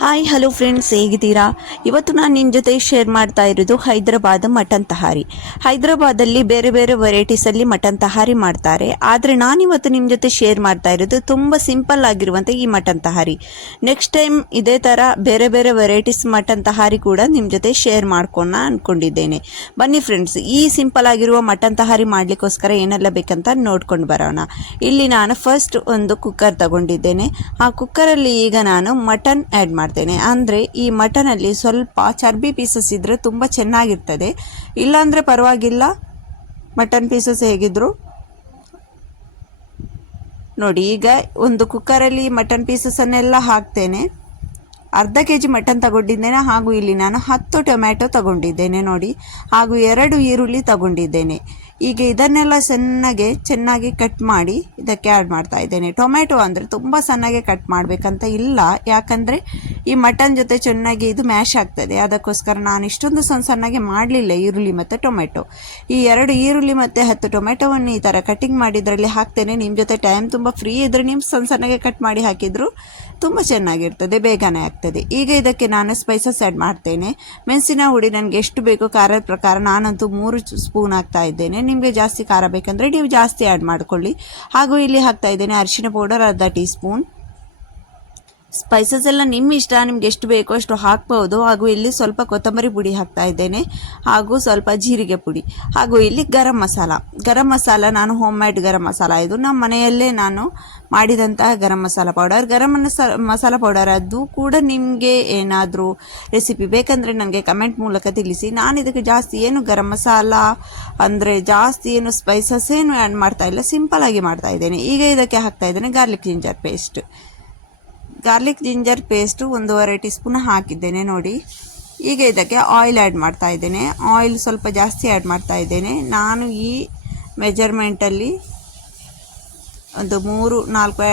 Hi hello friends, ಹೇಗಿದ್ದೀರಾ? ಇವತ್ತು ನಾನು ನಿಮ್ಮ ಜೊತೆ ಶೇರ್ ಮಾಡ್ತಾ ಇರೋದು ಹೈದರಾಬಾದ್ ಮಟನ್ ತಹಾರಿ. ಹೈದರಾಬಾದಲ್ಲಿ ಬೇರೆ ಬೇರೆ ವೆರೈಟೀಸಲ್ಲಿ ಮಟನ್ ತಹಾರಿ ಮಾಡ್ತಾರೆ. ಆದರೆ ನಾನಿವತ್ತು ನಿಮ್ಮ ಜೊತೆ ಶೇರ್ ಮಾಡ್ತಾ ಇರೋದು ತುಂಬ ಸಿಂಪಲ್ ಆಗಿರುವಂಥ ಈ ಮಟನ್ ತಹಾರಿ. ನೆಕ್ಸ್ಟ್ ಟೈಮ್ ಇದೇ ಥರ ಬೇರೆ ಬೇರೆ ವೆರೈಟೀಸ್ ಮಟನ್ ತಹಾರಿ ಕೂಡ ನಿಮ್ಮ ಜೊತೆ ಶೇರ್ ಮಾಡ್ಕೊಂಡು ಅಂದ್ಕೊಂಡಿದ್ದೇನೆ. ಬನ್ನಿ ಫ್ರೆಂಡ್ಸ್, ಈ ಸಿಂಪಲ್ ಆಗಿರುವ ಮಟನ್ ತಹಾರಿ ಮಾಡಲಿಕ್ಕೋಸ್ಕರ ಏನೆಲ್ಲ ಬೇಕಂತ ನೋಡ್ಕೊಂಡು ಬರೋಣ. ಇಲ್ಲಿ ನಾನು ಫಸ್ಟ್ ಒಂದು ಕುಕ್ಕರ್ ತಗೊಂಡಿದ್ದೇನೆ. ಆ ಕುಕ್ಕರಲ್ಲಿ ಈಗ ನಾನು ಮಟನ್ ಆ್ಯಡ್ ಮಾಡ್ತೇನೆ. ಅಂದರೆ ಈ ಮಟನಲ್ಲಿ ಸ್ವಲ್ಪ ಚರ್ಬಿ ಪೀಸಸ್ ಇದ್ದರೆ ತುಂಬ ಚೆನ್ನಾಗಿರ್ತದೆ, ಇಲ್ಲಾಂದರೆ ಪರವಾಗಿಲ್ಲ, ಮಟನ್ ಪೀಸಸ್ ಹೇಗಿದ್ರು ನೋಡಿ. ಈಗ ಒಂದು ಕುಕ್ಕರಲ್ಲಿ ಮಟನ್ ಪೀಸಸನ್ನೆಲ್ಲ ಹಾಕ್ತೇನೆ. ಅರ್ಧ kg ಮಟನ್ ತಗೊಂಡಿದ್ದೇನೆ. ಹಾಗೂ ಇಲ್ಲಿ ನಾನು 10 ಟೊಮ್ಯಾಟೊ ತಗೊಂಡಿದ್ದೇನೆ ನೋಡಿ. ಹಾಗೂ 2 ಈರುಳ್ಳಿ ತಗೊಂಡಿದ್ದೇನೆ. ಈಗ ಇದನ್ನೆಲ್ಲ ಚೆನ್ನಾಗಿ ಕಟ್ ಮಾಡಿ ಇದಕ್ಕೆ ಆ್ಯಡ್ ಮಾಡ್ತಾ ಇದ್ದೇನೆ. ಟೊಮ್ಯಾಟೊ ಅಂದರೆ ತುಂಬ ಸಣ್ಣಗೆ ಕಟ್ ಮಾಡಬೇಕಂತ ಇಲ್ಲ, ಯಾಕಂದರೆ ಈ ಮಟನ್ ಜೊತೆ ಚೆನ್ನಾಗಿ ಇದು ಮ್ಯಾಶ್ ಆಗ್ತದೆ. ಅದಕ್ಕೋಸ್ಕರ ನಾನು ಇಷ್ಟೊಂದು ಸಣ್ಣಗೆ ಮಾಡಲಿಲ್ಲ ಈರುಳ್ಳಿ ಮತ್ತು ಟೊಮೆಟೊ. ಈ 2 ಈರುಳ್ಳಿ ಮತ್ತು 10 ಟೊಮೆಟೊವನ್ನು ಈ ಥರ ಕಟಿಂಗ್ ಮಾಡಿ ಇದರಲ್ಲಿ ಹಾಕ್ತೇನೆ. ನಿಮ್ಮ ಜೊತೆ ಟೈಮ್ ತುಂಬ ಫ್ರೀ ಇದ್ದರೆ ನೀವು ಸಣ್ಣಗೆ ಕಟ್ ಮಾಡಿ ಹಾಕಿದರೂ ತುಂಬ ಚೆನ್ನಾಗಿರ್ತದೆ, ಬೇಗನೆ ಆಗ್ತದೆ. ಈಗ ಇದಕ್ಕೆ ನಾನು ಸ್ಪೈಸಸ್ ಆ್ಯಡ್ ಮಾಡ್ತೇನೆ. ಮೆಣಸಿನ ಹುಡಿ ನನಗೆ ಎಷ್ಟು ಬೇಕೋ ಖಾರದ ಪ್ರಕಾರ ನಾನಂತೂ 3 ಸ್ಪೂನ್ ಹಾಕ್ತಾ ಇದ್ದೇನೆ. ನಿಮಗೆ ಜಾಸ್ತಿ ಖಾರ ಬೇಕಂದರೆ ನೀವು ಜಾಸ್ತಿ ಆ್ಯಡ್ ಮಾಡ್ಕೊಳ್ಳಿ. ಹಾಗೂ ಇಲ್ಲಿ ಹಾಕ್ತಾ ಇದ್ದೇನೆ ಅರಿಶಿನ ಪೌಡರ್ ಅರ್ಧ ಟೀ ಸ್ಪೂನ್. ಸ್ಪೈಸಸ್ ಎಲ್ಲ ನಿಮ್ಮ ಇಷ್ಟ, ನಿಮ್ಗೆ ಎಷ್ಟು ಬೇಕೋ ಅಷ್ಟು ಹಾಕ್ಬೋದು. ಹಾಗೂ ಇಲ್ಲಿ ಸ್ವಲ್ಪ ಕೊತ್ತಂಬರಿ ಪುಡಿ ಹಾಕ್ತಾ ಇದ್ದೇನೆ, ಹಾಗೂ ಸ್ವಲ್ಪ ಜೀರಿಗೆ ಪುಡಿ, ಹಾಗೂ ಇಲ್ಲಿ ಗರಂ ಮಸಾಲ ನಾನು ಹೋಮ್ ಮೇಡ್ ಗರಂ ಮಸಾಲ, ಇದು ನಮ್ಮ ಮನೆಯಲ್ಲೇ ನಾನು ಮಾಡಿದಂತಹ ಗರಂ ಮಸಾಲ ಪೌಡರ್. ಮಸಾಲ ಪೌಡರ್ ಅದು ಕೂಡ ನಿಮಗೆ ಏನಾದರೂ ರೆಸಿಪಿ ಬೇಕಂದರೆ ನನಗೆ ಕಮೆಂಟ್ ಮೂಲಕ ತಿಳಿಸಿ. ನಾನು ಇದಕ್ಕೆ ಜಾಸ್ತಿ ಏನು ಗರಂ ಮಸಾಲ ಅಂದರೆ ಜಾಸ್ತಿ ಏನು ಸ್ಪೈಸಸ್ ಏನು ಆ್ಯಡ್ ಮಾಡ್ತಾ ಇಲ್ಲ, ಸಿಂಪಲ್ಲಾಗಿ ಮಾಡ್ತಾ ಇದ್ದೇನೆ. ಈಗ ಇದಕ್ಕೆ ಹಾಕ್ತಾ ಇದ್ದೇನೆ garlic ginger paste 1.5 tea spoon ಹಾಕಿದ್ದೇನೆ ನೋಡಿ. ಈಗ ಇದಕ್ಕೆ ಆಯಿಲ್ ಆ್ಯಡ್ ಮಾಡ್ತಾ ಇದ್ದೇನೆ. ಆಯಿಲ್ ಸ್ವಲ್ಪ ಜಾಸ್ತಿ ಆ್ಯಡ್ ಮಾಡ್ತಾ ಇದ್ದೇನೆ. ನಾನು ಈ ಮೆಜರ್ಮೆಂಟಲ್ಲಿ ಒಂದು 3-4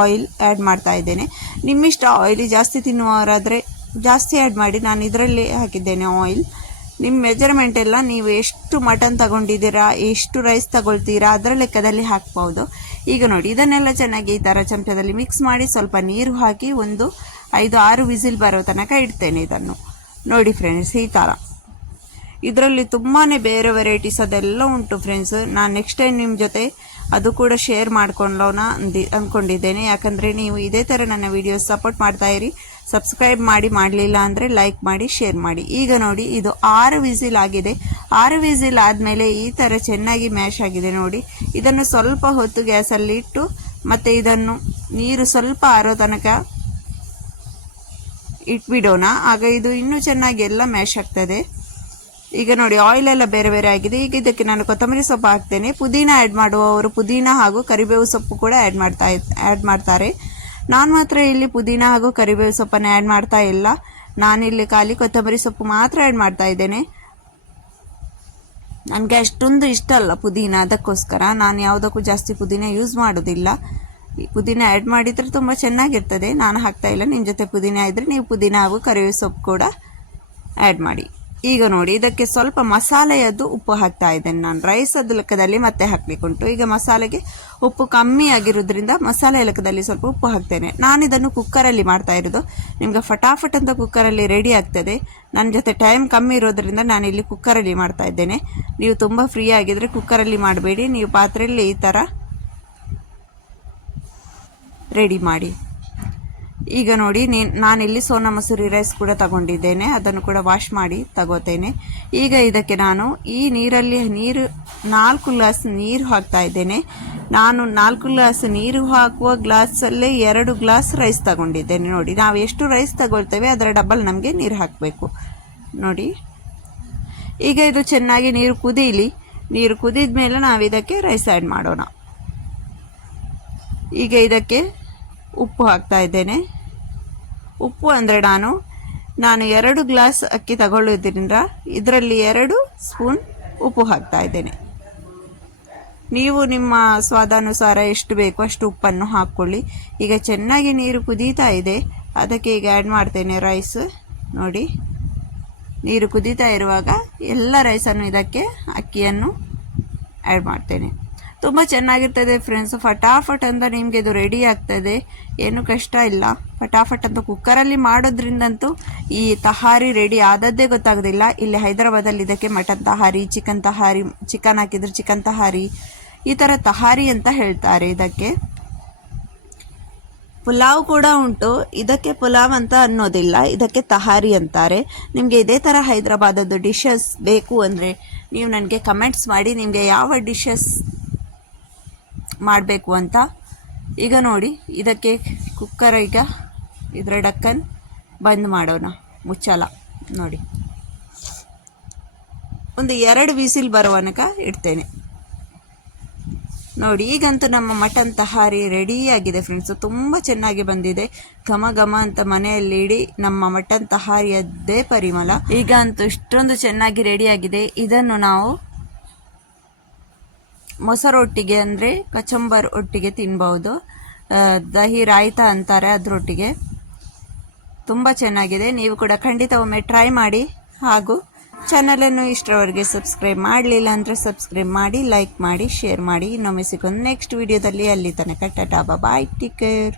ಆಯಿಲ್ ಆ್ಯಡ್ ಮಾಡ್ತಾ ಇದ್ದೇನೆ. ನಿಮ್ಮಿಷ್ಟ, ಆಯಿಲಿ ಜಾಸ್ತಿ ತಿನ್ನುವವರಾದರೆ ಜಾಸ್ತಿ ಆ್ಯಡ್ ಮಾಡಿ. ನಾನು ಇದರಲ್ಲಿ ಹಾಕಿದ್ದೇನೆ ಆಯಿಲ್. ನಿಮ್ಮ ಮೆಜರ್ಮೆಂಟ್ ಎಲ್ಲ ನೀವು ಎಷ್ಟು ಮಟನ್ ತಗೊಂಡಿದ್ದೀರಾ, ಎಷ್ಟು ರೈಸ್ ತಗೊಳ್ತೀರಾ ಅದರ ಲೆಕ್ಕದಲ್ಲಿ ಹಾಕ್ಬೋದು. ಈಗ ನೋಡಿ, ಇದನ್ನೆಲ್ಲ ಚೆನ್ನಾಗಿ ಈ ಥರ ಚಮಚದಲ್ಲಿ ಮಿಕ್ಸ್ ಮಾಡಿ ಸ್ವಲ್ಪ ನೀರು ಹಾಕಿ ಒಂದು 5-6 ವಿಸಿಲ್ ಬರೋ ತನಕ ಇಡ್ತೇನೆ ಇದನ್ನು. ನೋಡಿ ಫ್ರೆಂಡ್ಸ್, ಈ ಥರ ಇದರಲ್ಲಿ ತುಂಬಾ ಬೇರೆ ವೆರೈಟೀಸ್ ಅದೆಲ್ಲ ಉಂಟು ಫ್ರೆಂಡ್ಸ್. ನಾನು ನೆಕ್ಸ್ಟ್ ಟೈಮ್ ನಿಮ್ಮ ಜೊತೆ ಅದು ಕೂಡ ಶೇರ್ ಮಾಡ್ಕೊಳ್ಳೋಣ ಅಂದ್ಕೊಂಡಿದ್ದೇನೆ. ಯಾಕಂದರೆ ನೀವು ಇದೇ ಥರ ನನ್ನ ವಿಡಿಯೋಸ್ ಸಪೋರ್ಟ್ ಮಾಡ್ತಾಯಿರಿ. ಸಬ್ಸ್ಕ್ರೈಬ್ ಮಾಡಲಿಲ್ಲ ಅಂದರೆ ಲೈಕ್ ಮಾಡಿ, ಶೇರ್ ಮಾಡಿ. ಈಗ ನೋಡಿ, ಇದು 6 ವಿಸಿಲ್ ಆಗಿದೆ. 6 ವಿಸಿಲ್ ಆದಮೇಲೆ ಈ ಥರ ಚೆನ್ನಾಗಿ ಮ್ಯಾಶ್ ಆಗಿದೆ ನೋಡಿ. ಇದನ್ನು ಸ್ವಲ್ಪ ಹೊತ್ತು ಗ್ಯಾಸಲ್ಲಿ ಇಟ್ಟು ಮತ್ತು ಇದನ್ನು ನೀರು ಸ್ವಲ್ಪ ಆರೋ ತನಕ ಇಟ್ಬಿಡೋಣ. ಆಗ ಇದು ಇನ್ನೂ ಚೆನ್ನಾಗಿ ಎಲ್ಲ ಮ್ಯಾಶ್ ಆಗ್ತದೆ. ಈಗ ನೋಡಿ, ಆಯಿಲ್ ಎಲ್ಲ ಬೇರೆ ಬೇರೆ ಆಗಿದೆ. ಈಗ ಇದಕ್ಕೆ ನಾನು ಕೊತ್ತಂಬರಿ ಸೊಪ್ಪು ಹಾಕ್ತೇನೆ. ಪುದೀನ ಆ್ಯಡ್ ಮಾಡುವವರು ಪುದೀನ ಹಾಗೂ ಕರಿಬೇವು ಸೊಪ್ಪು ಕೂಡ ಆ್ಯಡ್ ಮಾಡ್ತಾರೆ. ನಾನು ಮಾತ್ರ ಇಲ್ಲಿ ಪುದೀನ ಹಾಗೂ ಕರಿಬೇವು ಸೊಪ್ಪನ್ನು ಆ್ಯಡ್ ಮಾಡ್ತಾ ಇಲ್ಲ. ನಾನಿಲ್ಲಿ ಖಾಲಿ ಕೊತ್ತಂಬರಿ ಸೊಪ್ಪು ಮಾತ್ರ ಆ್ಯಡ್ ಮಾಡ್ತಾ ಇದ್ದೇನೆ. ನನಗೆ ಅಷ್ಟೊಂದು ಇಷ್ಟ ಅಲ್ಲ ಪುದೀನ, ಅದಕ್ಕೋಸ್ಕರ ನಾನು ಯಾವುದಕ್ಕೂ ಜಾಸ್ತಿ ಪುದೀನ ಯೂಸ್ ಮಾಡೋದಿಲ್ಲ. ಪುದೀನ ಆ್ಯಡ್ ಮಾಡಿದರೆ ತುಂಬ ಚೆನ್ನಾಗಿರ್ತದೆ. ನಾನು ಹಾಕ್ತಾ ಇಲ್ಲ. ನಿಮ್ಮ ಜೊತೆ ಪುದೀನ ಇದ್ದರೆ ನೀವು ಪುದೀನ ಹಾಗೂ ಕರಿಬೇವು ಸೊಪ್ಪು ಕೂಡ ಆ್ಯಡ್ ಮಾಡಿ. ಈಗ ನೋಡಿ, ಇದಕ್ಕೆ ಸ್ವಲ್ಪ ಮಸಾಲೆಯದ್ದು ಉಪ್ಪು ಹಾಕ್ತಾ ಇದ್ದೇನೆ ನಾನು. ರೈಸದ ಲೆಕ್ಕದಲ್ಲಿ ಮತ್ತೆ ಹಾಕಲಿಕ್ಕುಂಟು. ಈಗ ಮಸಾಲೆಗೆ ಉಪ್ಪು ಕಮ್ಮಿ ಆಗಿರೋದ್ರಿಂದ ಮಸಾಲೆ ಲೆಕ್ಕದಲ್ಲಿ ಸ್ವಲ್ಪ ಉಪ್ಪು ಹಾಕ್ತೇನೆ. ನಾನಿದನ್ನು ಕುಕ್ಕರಲ್ಲಿ ಮಾಡ್ತಾ ಇರೋದು. ನಿಮ್ಗೆ ಫಟಾಫಟ್ ಅಂತ ಕುಕ್ಕರಲ್ಲಿ ರೆಡಿ ಆಗ್ತದೆ. ನನ್ನ ಜೊತೆ ಟೈಮ್ ಕಮ್ಮಿ ಇರೋದ್ರಿಂದ ನಾನಿಲ್ಲಿ ಕುಕ್ಕರಲ್ಲಿ ಮಾಡ್ತಾ ಇದ್ದೇನೆ. ನೀವು ತುಂಬ ಫ್ರೀ ಆಗಿದ್ದರೆ ಕುಕ್ಕರಲ್ಲಿ ಮಾಡಬೇಡಿ, ನೀವು ಪಾತ್ರೆಯಲ್ಲಿ ಈ ಥರ ರೆಡಿ ಮಾಡಿ. ಈಗ ನೋಡಿ, ನಾನಿಲ್ಲಿ ಸೋನಾ ಮಸೂರಿ ರೈಸ್ ಕೂಡ ತಗೊಂಡಿದ್ದೇನೆ. ಅದನ್ನು ಕೂಡ ವಾಶ್ ಮಾಡಿ ತಗೋತೇನೆ. ಈಗ ಇದಕ್ಕೆ ನಾನು ಈ ನೀರಲ್ಲಿ 4 ಗ್ಲಾಸ್ ನೀರು ಹಾಕ್ತಾ ಇದ್ದೇನೆ. ನಾನು 4 ಗ್ಲಾಸ್ ನೀರು ಹಾಕುವ ಗ್ಲಾಸಲ್ಲೇ 2 ಗ್ಲಾಸ್ ರೈಸ್ ತಗೊಂಡಿದ್ದೇನೆ ನೋಡಿ. ನಾವು ಎಷ್ಟು ರೈಸ್ ತಗೊಳ್ತೇವೆ ಅದರ ಡಬಲ್ ನಮಗೆ ನೀರು ಹಾಕಬೇಕು ನೋಡಿ. ಈಗ ಇದು ಚೆನ್ನಾಗಿ ನೀರು ಕುದೀಲಿ. ನೀರು ಕುದಿದ ಮೇಲೆ ನಾವು ಇದಕ್ಕೆ ರೈಸ್ ಆ್ಯಡ್ ಮಾಡೋಣ. ಈಗ ಇದಕ್ಕೆ ಉಪ್ಪು ಹಾಕ್ತಾ ಇದ್ದೇನೆ. ಉಪ್ಪು ಅಂದರೆ ನಾನು 2 ಗ್ಲಾಸ್ ಅಕ್ಕಿ ತಗೊಳ್ಳೋದ್ರಿಂದ ಇದರಲ್ಲಿ 2 ಸ್ಪೂನ್ ಉಪ್ಪು ಹಾಕ್ತಾ ಇದ್ದೇನೆ. ನೀವು ನಿಮ್ಮ ಸ್ವಾದಾನುಸಾರ ಎಷ್ಟು ಬೇಕೋ ಅಷ್ಟು ಉಪ್ಪನ್ನು ಹಾಕ್ಕೊಳ್ಳಿ. ಈಗ ಚೆನ್ನಾಗಿ ನೀರು ಕುದೀತಾ ಇದೆ, ಅದಕ್ಕೆ ಈಗ ಆ್ಯಡ್ ಮಾಡ್ತೇನೆ ರೈಸ್ ನೋಡಿ. ನೀರು ಕುದೀತಾ ಇರುವಾಗ ಎಲ್ಲ ರೈಸನ್ನು ಇದಕ್ಕೆ ಅಕ್ಕಿಯನ್ನು ಆ್ಯಡ್ ಮಾಡ್ತೇನೆ. ತುಂಬ ಚೆನ್ನಾಗಿರ್ತದೆ ಫ್ರೆಂಡ್ಸ್. ಫಟಾಫಟ್ ಅಂತ ನಿಮಗೆ ಇದು ರೆಡಿ ಆಗ್ತದೆ, ಏನು ಕಷ್ಟ ಇಲ್ಲ. ಫಟಾಫಟ್ ಅಂತ ಕುಕ್ಕರಲ್ಲಿ ಮಾಡೋದ್ರಿಂದಂತೂ ಈ ತಹಾರಿ ರೆಡಿ ಆದದ್ದೇ ಗೊತ್ತಾಗೋದಿಲ್ಲ. ಇಲ್ಲಿ ಹೈದರಾಬಾದಲ್ಲಿ ಇದಕ್ಕೆ ಮಟನ್ ತಹಾರಿ, ಚಿಕನ್ ತಹಾರಿ, ಚಿಕನ್ ಹಾಕಿದ್ರೆ ಚಿಕನ್ ತಹಾರಿ, ಈ ಥರ ತಹಾರಿ ಅಂತ ಹೇಳ್ತಾರೆ ಇದಕ್ಕೆ. ಪುಲಾವ್ ಕೂಡ ಉಂಟು, ಇದಕ್ಕೆ ಪುಲಾವ್ ಅಂತ ಅನ್ನೋದಿಲ್ಲ, ಇದಕ್ಕೆ ತಹಾರಿ ಅಂತಾರೆ. ನಿಮಗೆ ಇದೇ ಥರ ಹೈದರಾಬಾದದ್ದು ಡಿಶಸ್ ಬೇಕು ಅಂದರೆ ನೀವು ನನಗೆ ಕಮೆಂಟ್ಸ್ ಮಾಡಿ, ನಿಮಗೆ ಯಾವ ಡಿಶಸ್ ಮಾಡಬೇಕು ಅಂತ. ಈಗ ನೋಡಿ, ಇದಕ್ಕೆ ಕುಕ್ಕರ್, ಈಗ ಇದರ ಡಕ್ಕನ್ ಬಂದ್ ಮಾಡೋಣ, ಮುಚ್ಚಲ ನೋಡಿ. ಒಂದು 2 ವಿಸಿಲ್ ಬರುವನಕ ಇಡ್ತೇನೆ ನೋಡಿ. ಈಗಂತೂ ನಮ್ಮ ಮಟನ್ ತಹಾರಿ ರೆಡಿಯಾಗಿದೆ ಫ್ರೆಂಡ್ಸು, ತುಂಬ ಚೆನ್ನಾಗಿ ಬಂದಿದೆ. ಘಮ ಘಮ ಅಂತ ಮನೆಯಲ್ಲಿ ಇಡಿ ನಮ್ಮ ಮಟನ್ ತಹಾರಿಯದ್ದೇ ಪರಿಮಳ. ಈಗ ಅಂತೂ ಇಷ್ಟೊಂದು ಚೆನ್ನಾಗಿ ರೆಡಿಯಾಗಿದೆ. ಇದನ್ನು ನಾವು ಮೊಸರೊಟ್ಟಿಗೆ ಅಂದರೆ ಕಚಂಬರ್ ಒಟ್ಟಿಗೆ ತಿನ್ಬಹುದು, ದಹಿ ರಾಯ್ತ ಅಂತಾರೆ ಅದರೊಟ್ಟಿಗೆ. ತುಂಬ ಚೆನ್ನಾಗಿದೆ. ನೀವು ಕೂಡ ಖಂಡಿತ ಒಮ್ಮೆ ಟ್ರೈ ಮಾಡಿ. ಹಾಗೂ ಚಾನಲನ್ನು ಇಷ್ಟರವರೆಗೆ ಸಬ್ಸ್ಕ್ರೈಬ್ ಮಾಡಲಿಲ್ಲ ಅಂದರೆ ಸಬ್ಸ್ಕ್ರೈಬ್ ಮಾಡಿ, ಲೈಕ್ ಮಾಡಿ, ಶೇರ್ ಮಾಡಿ. ಇನ್ನೊಮ್ಮೆ ಸಿಗೋಣ ನೆಕ್ಸ್ಟ್ ವಿಡಿಯೋದಲ್ಲಿ. ಅಲ್ಲಿ ತನಕ ಟಾಟಾ ಬಾಯ್, ಟೇಕ್ ಕೇರ್.